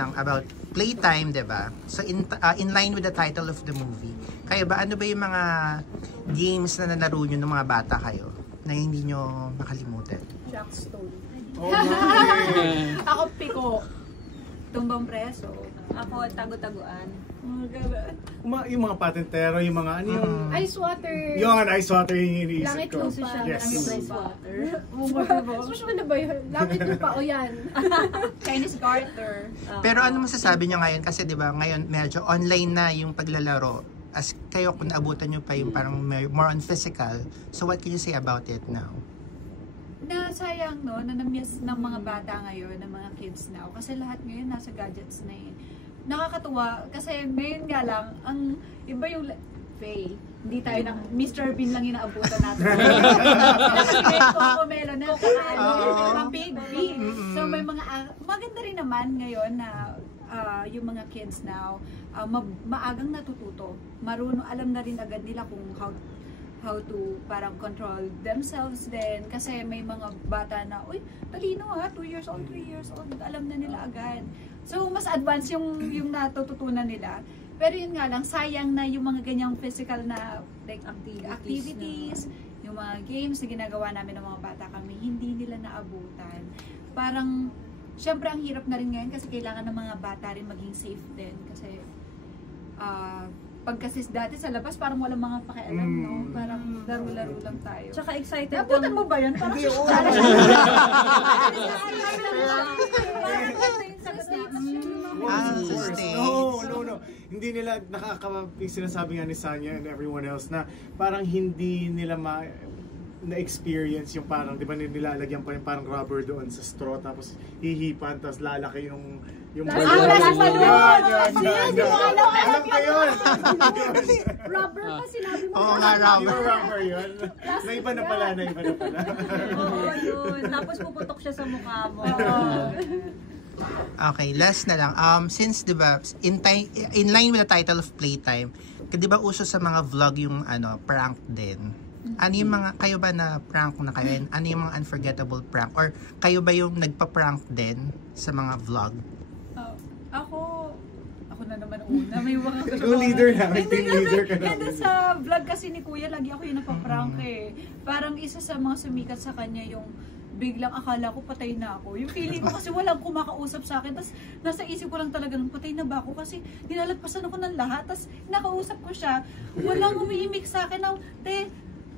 lang about playtime, diba? So in line with the title of the movie, kayo ba, ano ba yung mga games na nalaro nyo ng mga bata kayo na hindi nyo makalimutan? Jackstone. Okay. Ako piko. Tumbang preso. Ako tago-taguan. Yung mga patentero, yung mga ano yung... Ice water. Yung ice water yung iniisip Langit ko. lupa. Yes. Langit ice water. Sush mo na ba yun? Langit lupa o yan. Chinese garter. Pero ano masasabi nyo ngayon? Kasi diba ngayon medyo online na yung paglalaro. As kayo kung naabutan nyo pa yung parang more on physical. So what can you say about it now? Nasayang no, na na-miss ng mga bata ngayon, ng mga kids now. Kasi lahat ngayon nasa gadgets na eh. Nakakatuwa kasi ngayon nga lang, ang iba yung Faye. Hindi tayo ng Mr. Bean lang inaabutan natin. Kasi ako meron na pang baby. So may mga, maganda rin naman ngayon na yung mga kids now, maagang natututo. Marunong, alam na rin agad nila kung how to parang control themselves din. Kasi may mga bata na, uy, talino ha, 2 years old, 3 years old, alam na nila agad. So, mas advanced yung natututunan nila. Pero yun nga lang, sayang na yung mga ganyang physical na like, activities, yung mga games na ginagawa namin ng mga bata kami, hindi nila naabutan. Parang, syempre ang hirap na rin ngayon kasi kailangan ng mga bata rin maging safe din. Kasi, pag kasi dati sa labas parang walang mga pakialam, no? Parang laro-laro lang tayo. Tsaka excited nabutan mo ba yan? Parang No. Hindi nila sinasabi nga ni Sanya and everyone else na parang hindi nila na-experience yung parang, di ba nilalagyan pa yung parang rubber doon sa straw tapos hihipan tapos lalaki yung Alam ko yun! Rubber pa sinabi mo. Oo nga, rubber. Yung rubber yun. Naiba na pala. Oo, yun. Tapos puputok siya sa mukha mo. Okay, last na lang. Since 'di ba in line with the title of Playtime, 'di ba uso sa mga vlog yung prank din. Ano yung mga kayo ba na prank na kayo? Ano yung mga unforgettable prank or kayo ba yung nagpa-prank din sa mga vlog? Ako na naman una. May mga Ikaw leader na, may team leader ka na. Hindi sa vlog kasi ni Kuya, lagi ako yung napaprank eh. Parang isa sa mga sumikat sa kanya yung biglang akala ko patay na ako. Yung feeling ko kasi walang kumakausap sa akin. Tapos nasa isip ko lang talaga patay na ba ako kasi nilalagpasan ako ng lahat. Tapos nakausap ko siya. Walang umiimik sa akin na,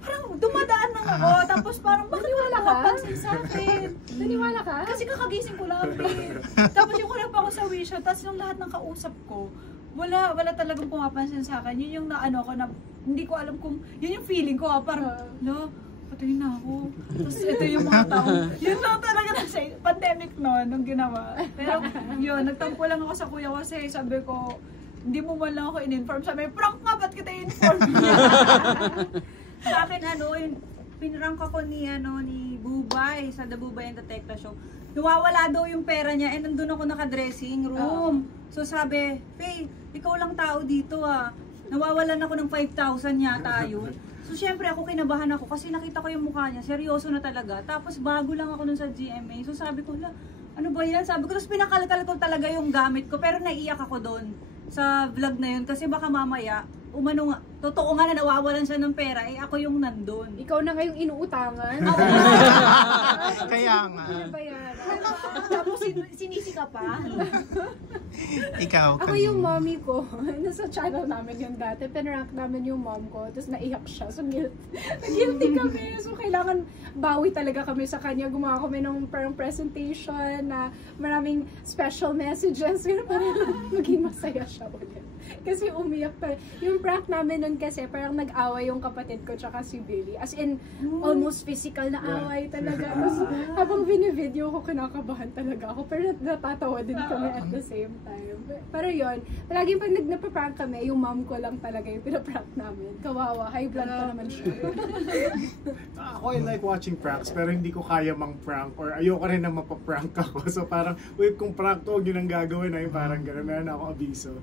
parang dumadaan lang ako. Tapos parang bakit wala kapansin sa akin? Naniwala ka? Kasi kakagising ko lang din. Tapos yung wala pa ako sa wisho. Tapos yung lahat ng kausap ko, wala talagang pumapansin sa akin. Yun yung naano ko na hindi ko alam kung, yun yung feeling ko parang, patay na ako. Tapos ito yung mga tao. Yun lang talaga na pandemic nung ginawa. Pero yun, nagtampo lang ako sa kuya kasi sabi ko, hindi mo man lang ako in-inform. Sabi, prank nga, ba't kita in-inform niya? Sa akin, pinrank ako ni Bubay sa The Bubay and the Tekla Show. Nawawala daw yung pera niya and nandun ako naka-dressing room. So sabi, Faye, ikaw lang tao dito Nawawalan ako ng 5,000 yata yun. So syempre ako kinabahan ako kasi nakita ko yung mukha niya, seryoso na talaga. Tapos bago lang ako nun sa GMA. So sabi ko, ano ba yan? Sabi ko, tapos pinakalkal ko talaga yung gamit ko. Pero naiiyak ako doon sa vlog na yun kasi baka mamaya, totoo nga na nawawalan siya ng pera, ako yung nandun. Ikaw na ngayong inuutangan. Kaya nga. Tapos sinisi ka pa. Ikaw. Ako yung mommy ko. Nasa channel namin yun dati. Pinrank namin yung mom ko. Tapos naiyak siya. So guilty kami. So kailangan bawi talaga kami sa kanya. Gumawa kami ng parang presentation na maraming special messages. Pero parang maging masaya siya ulit. Kasi umiyak pa. Yung prank namin nun kasi parang nag-away yung kapatid ko tsaka si Billy. As in, almost physical na away talaga. Tapos habang binivideo ko, kinakabahan talaga ako. Pero natatawa din kami at the same time. Pero yun, palaging pag nagpa-prank kami, yung mom ko lang talaga yung pinaprank namin. Kawawa, high blood pa naman siya. Ako I like watching pranks pero hindi ko kaya mang-prank or ayoko rin na mapaprank ako. So parang, wait, kung prank ko, yun ang gagawin ay parang gano'n, meron ako abiso.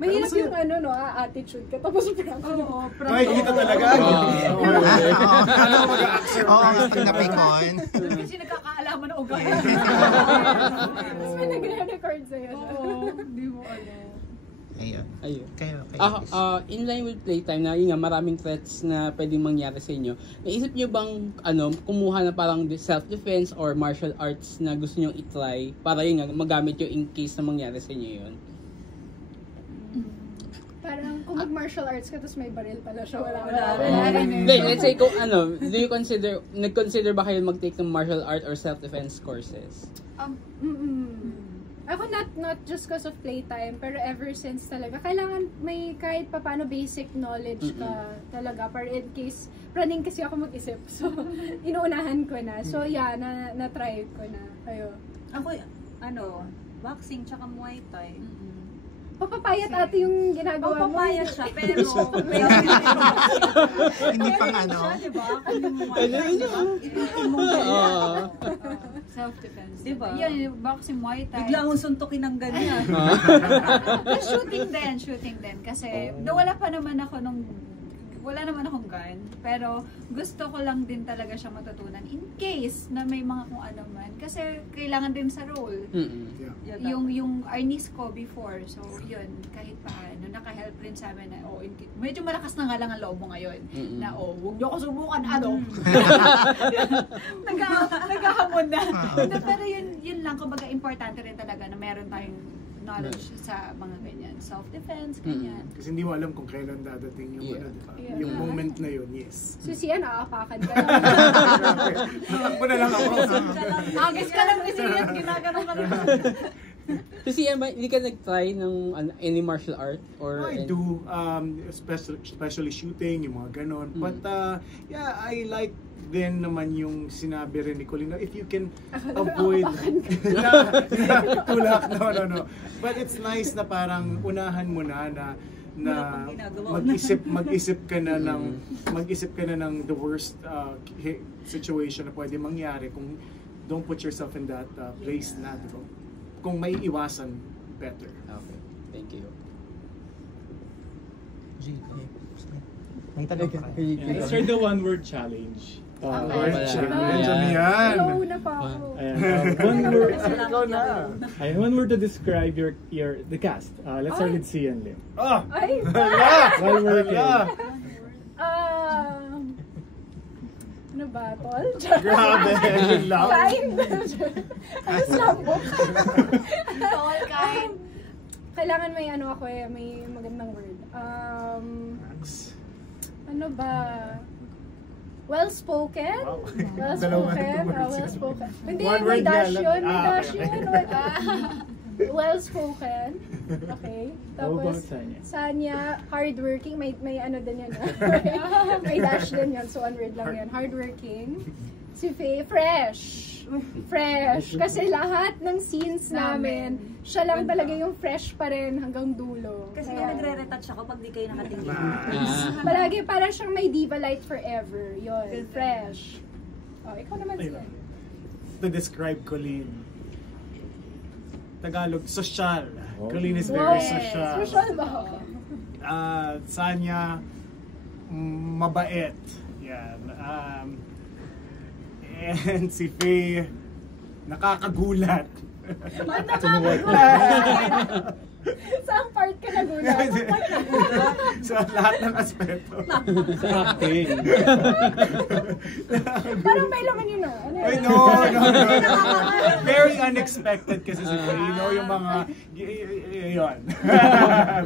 Mahirap yung attitude ka. Tapos prank ko. Makikita talaga. Ano mag-a-accept? Oo, pag napikon. Kasi nagkakaalaman na ugali. Tapos may nagre-record sa'yo. Ayun. Ayun. Kayo. In line with playtime na yun nga, maraming threats na pwedeng mangyari sa inyo. Naisip nyo bang kumuha na parang self-defense or martial arts na gusto nyo i-try para yun nga, magamit yung in case na mangyari sa inyo yun? Parang kung mag-martial arts ka, tapos may baril pala siya, wala. Let's say kung nag-consider ba kayo mag-take ng martial art or self-defense courses? Ako not just because of playtime, pero ever since talaga, kailangan may kahit papano basic knowledge ka talaga, para in case, running kasi ako mag-isip, so inuunahan ko na. So yeah, na-try ko na. Ayo. Ako, boxing tsaka Muay Thai. Papapayat ate yung ginagawa mo. Papayat siya, pero Hindi pang diba? Self-defense. Diba? Yan, boxing, Muay Thai. Bigla akong suntukin ng ganyan. Shooting din. Kasi, wala naman akong gun. Pero, gusto ko lang din talaga siya matutunan in case na may mga kung ano man. Kasi, kailangan din sa role. Yung arnis ko before. So, yun, kahit paano, naka-help rin sa amin na, medyo malakas na nga lang ang loob mo ngayon. Na, huwag niyo ako subukan, naghahamon na. Pero yun lang, kumbaga, importante rin talaga na meron tayong knowledge sa mga ganyan. Self-defense, ganyan. Kasi hindi mo alam kung kailan dadating yung diba? Yung moment na yun, yes. So siya, nakakapakan ka lang. Takbo na lang ako. Agis ka lang kasi yan, ginagano ka lang. So hindi ka nag-try ng any martial art? I do, especially shooting, yung mga ganon. But yeah, I like din naman yung sinabi rin ni Colleen, if you can avoid tulak, no. But it's nice na parang unahan mo na mag-isip ka na ng the worst situation na pwede mangyari kung don't put yourself in that place na, diba? Kung may iwasan, better. Okay, thank you. Let's try the one-word challenge. Word challenge. Yeah. Hello na pa ako. One word to describe the cast. Let's start with Sian Lim. Ay! One word. Ano ba, tol? Grabe, yun lang. Kind? Ano sambok? Tall, kind. Kailangan may may magandang word. Ano ba? Well-spoken? Wow. Well-spoken? Dalawang words. Well-spoken. Hindi, One may word dash nga yun. lang. May dash Okay. yun. Well-spoken. Okay. How about Tapos, Sanya? Sanya, hardworking. May ano din yan. May dash din yan. So, one word lang yan. Hardworking. Si Faye, fresh. Fresh. Kasi lahat ng scenes namin, siya lang talaga yung fresh pa rin hanggang dulo. Kasi Kaya, nagre-retouch ako pag di kayo nakatingin. palagi parang siyang may diva light forever. Yun, fresh. Oh, ikaw naman siya. To describe Colleen, Tagalog, social. Colleen is very social. Social ba? Sanya, mabait. Yan. And si Faye, nakakagulat. Saan part ka nagulat? Sa lahat ng aspeto. Sa acting. Parang may laman yun ah. Ano Ay, yun? no. Very unexpected kasi si Faye, yung mga, yun.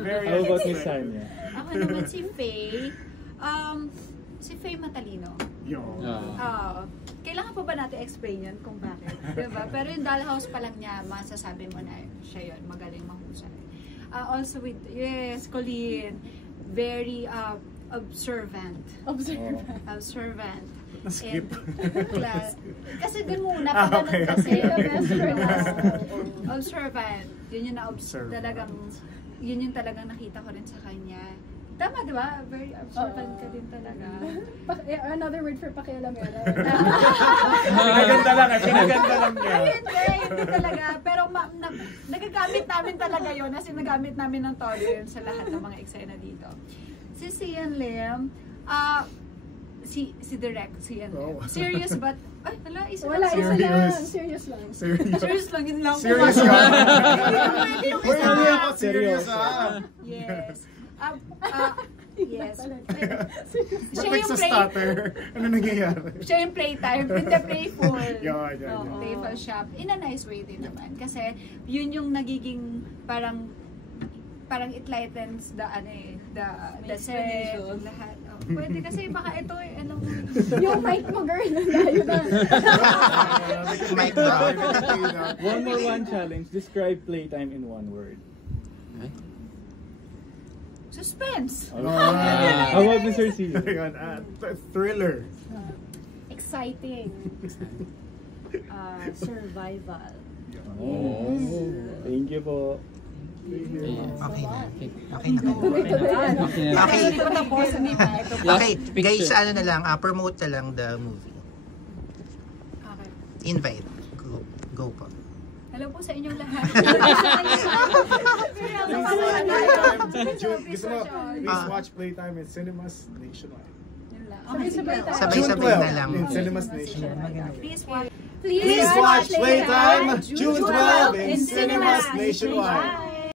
Very How about Miss unexpected. Sanya? Ako naman si Faye. Si Faye matalino. Yun. Kailangan pa ba natin explain yun kung bakit? Diba? Pero yung dollhouse pa lang niya, masasabi mo na siya yun, magaling mahusay. Also with, Colleen, very observant. Observant. Na-skip. Kasi dun muna, pa ganun kasi. Observant. Yun yung yun yung talagang nakita ko rin sa kanya. Tama, di ba? Very observant ka din talaga. Another word for pakialamera. Pinaganda lang niya. Hindi talaga. Pero nagagamit namin talaga yun. Kasi nagamit namin ng todo yun sa lahat ng mga eksena dito. Si Sian Lim, si Direk, Sian Lim. Serious but, isa Wala, lang. isa lang. Serious lang. Serious lang, yun lang. Serious yun. ako serious ah. Yes. Yes. Ba't nagsa-stutter? Ano nangyayari? Siya yung playtime, in the playful. Yan. Playful shop. In a nice way din naman. Kasi, yun yung nagiging parang it lightens the set, lahat. Oh, pwede kasi baka ito ano mo. Yung mic mo, girl, layo na. Mic drop. One challenge. Describe playtime in one word. Suspense. How about Mr. C? Thriller. Exciting. Survival. Thank you po. Okay na. Hindi pa tapos. Okay, guys, ano na lang, promote na lang the movie. Okay. Invite. Go po. Hello po sa inyong lahat. Gusto mo, please watch Playtime in cinemas nationwide. Sabay-sabay na lang. In cinemas nationwide. Please watch. Please watch Playtime June 12 in cinemas nationwide.